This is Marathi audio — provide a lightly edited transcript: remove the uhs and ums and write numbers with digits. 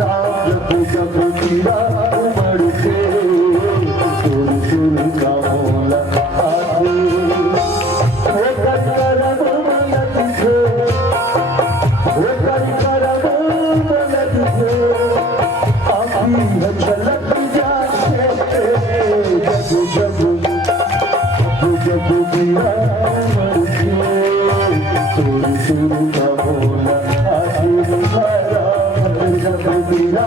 जब जब गिरा उमड़ के सुर सुर का मोला आगे वो कर करम मन तुझे वो कर करम मन तुझे अभी है झलक जाते जब जब गिरा उमड़ के सुर सुर का मोला आगे जब गिरा